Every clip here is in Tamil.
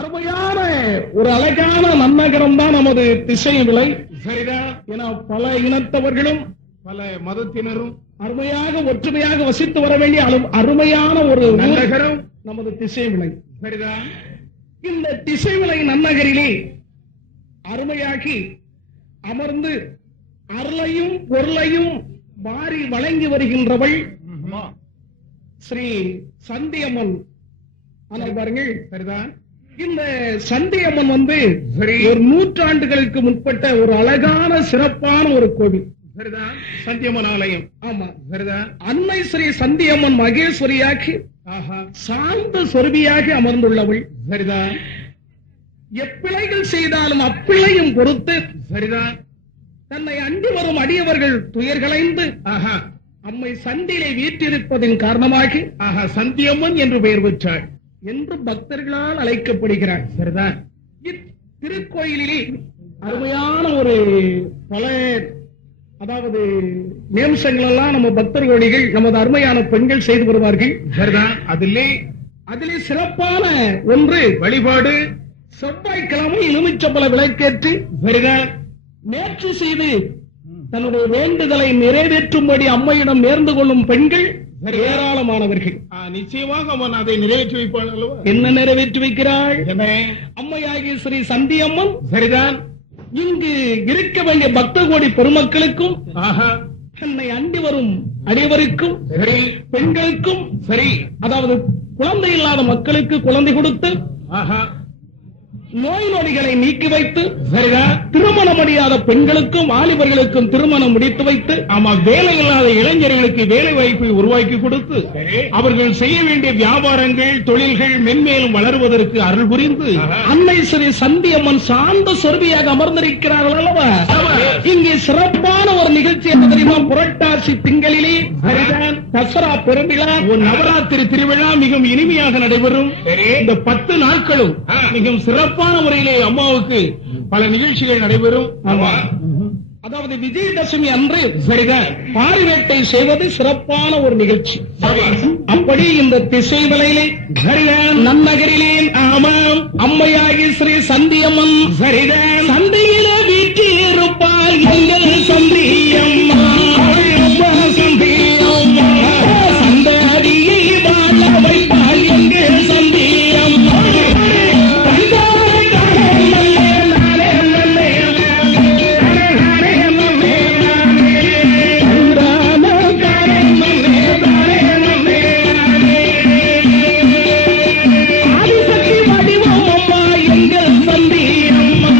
அருமையான ஒரு அழகான நன்னகரம் தான் நமது திசை விலை. சரிதான். என பல இனத்தவர்களும் பல மதத்தினரும் அருமையாக ஒற்றுமையாக வசித்து வர வேண்டிய அருமையான ஒரு நன்னகரம் நமது திசை விலை. சரிதான். இந்த திசை விலை நன்னகரிலே அருமையாகி அமர்ந்து அருளையும் பொருளையும் வாரி வழங்கி வருகின்றவள் ஸ்ரீ சந்தியம்மன். ஆனால் பாருங்கள், சரிதான், இந்த சந்தியம்மன் ஒரு 100 ஆண்டுகளுக்கு முற்பட்ட ஒரு அழகான சிறப்பான ஒரு கோவில். சரிதான், சந்தியம்மன் ஆலயம். ஆமா, சரிதான். அன்னை ஸ்ரீ சந்தியம்மன் மகேஸ்வரியாகி சாந்த சொருபியாக அமர்ந்துள்ளவள். சரிதான். எப்பிழைகள் செய்தாலும் அப்பிழையும் பொறுத்து, சரிதான், தன்னை அண்டி வரும் அடியவர்கள் துயர்களைந்து அம்மை சந்தியிலே வீற்றிருப்பதன் காரணமாக சந்தியம்மன் என்று பெயர் பெற்றாள் என்று பக்தர்களால் அழைக்கப்படுகிறார். சரிதான். இத்திருக்கோயிலிலே அருமையான ஒரு பல அதாவது நியமசங்கள் எல்லாம் நம்ம பக்தர் கோடிகள் நமது அருமையான பெண்கள் செய்து வருவார்கள். சரிதான். அதிலே சிறப்பான ஒன்று வழிபாடு. செவ்வாய்க்கிழமை எலுமிச்சம்பழ விளக்கேற்றி சரிதான் நேற்று செய்து தன்னுடைய வேண்டுதலை நிறைவேற்றும்படி அம்மையிடம் நேர்ந்து கொள்ளும் பெண்கள் ஏராளமானவர்கள். நிச்சயமாக அவன் அதை நிறைவேற்றி வைப்பாள். என்ன நிறைவேற்றி வைக்கிறாள்? அம்மையாகிய ஸ்ரீ சந்தியம்மன் சரிதான் இங்கு இருக்க வேண்டிய பக்த கோடி பெருமக்களுக்கும் தன்னை அண்டி வரும் அனைவருக்கும் சரி, பெண்களுக்கும் சரி, அதாவது குழந்தை இல்லாத மக்களுக்கு குழந்தை கொடுத்து நோய் நொடிகளை நீக்கி வைத்து சரிதான் திருமணம் முடியாத பெண்களுக்கும் வாலிபர்களுக்கும் திருமணம் முடித்து வைத்து ஆமா வேலை இல்லாத இளைஞர்களுக்கு வேலை வாய்ப்பை உருவாக்கி கொடுத்து அவர்கள் செய்ய வேண்டிய வியாபாரங்கள் தொழில்கள் மென்மேலும் வளருவதற்கு அருள் புரிந்து அன்னை ஸ்ரீ சந்தியம்மன் சாந்த சொர்பியாக அமர்ந்திருக்கிறார்கள் அல்லவா? இங்கே சிறப்பான ஒரு நிகழ்ச்சி என்ன தெரியுமா? புரட்டாசி திங்களிலே சரிதான் தசரா பெருவிழா ஒரு நவராத்திரி திருவிழா மிகவும் இனிமையாக நடைபெறும். இந்த 10 நாட்களும் மிகவும் சிறப்பான முறையிலே அம்மாவுக்கு பல நிகழ்ச்சிகள் நடைபெறும். அதாவது விஜயதசமி அன்று சரிதான் பாரிவேட்டை செய்வது சிறப்பான ஒரு நிகழ்ச்சி. அப்படி இந்த திசை விலையிலே நன்னகரிலே ஆமாம் அம்மையாகி ஸ்ரீ சந்தியம்மன் சரிதான் சந்தையிலே வீட்டிருப்பாள் எங்கள் சந்தியம்மா. சந்தாரியை வாழ வைப்பாள் எங்கள் சந்தியம்மா. ஆதிசக்தி வடிவம் அம்மா எங்கள் சந்தியம்மா.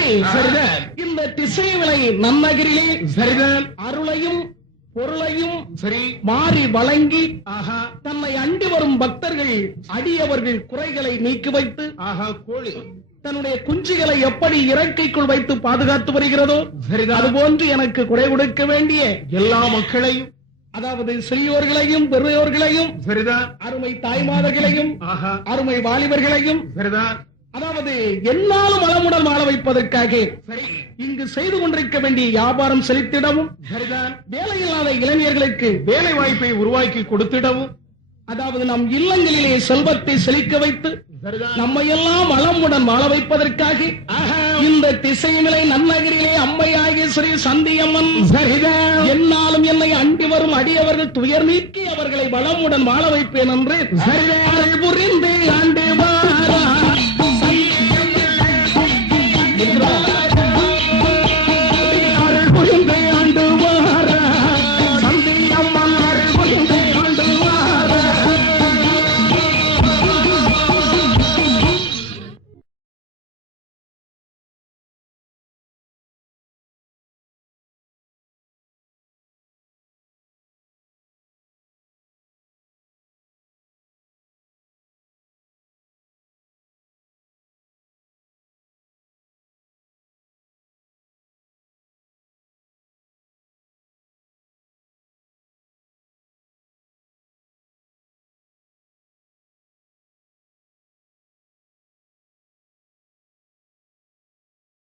அப்படி சரிதான். இந்த திசைவிலை நன்னகரிலே சரிதான் அருளையும் பொருளையும் சரி மாறி வழங்கி தன்னை அண்டி வரும் பக்தர்கள் அடியவர்கள் குறைகளை நீக்கி வைத்து கோழி தன்னுடைய குஞ்சுகளை எப்படி இறக்கைக்குள் வைத்து பாதுகாத்து வருகிறதோ அதுபோன்று எனக்கு குறை கொடுக்க வேண்டிய எல்லா மக்களையும், அதாவது சிறியோர்களையும் பெரியோர்களையும் சரிதான், அருமை தாய்மார்களையும் அருமை வாலிபர்களையும் சரிதான், அதாவது என்னாலும் வளமுடன் வாழ வைப்பதற்காக இங்கு செய்து கொண்டிருக்க வேண்டிய வியாபாரம் செலுத்திடவும் சரிதான், வேலையில்லாத இளைஞர்களுக்கு வேலை வாய்ப்பை உருவாக்கி கொடுத்திடவும், அதாவது நம் இல்லங்களிலே செல்வத்தை செழிக்க வைத்து நம்மையெல்லாம் வளமுடன் வாழ வைப்பதற்காக இந்த திசைநிலை நன்னகரிலே அம்மையாகிய ஸ்ரீ சந்தியம்மன் சரிதான் என்னாலும் என்னை அண்டி வரும் அடியவர்கள் துயர் நீக்கி அவர்களை வளமுடன் வாழ வைப்பேன் என்று சரிதான் புரிந்து ஆண்டு வாரா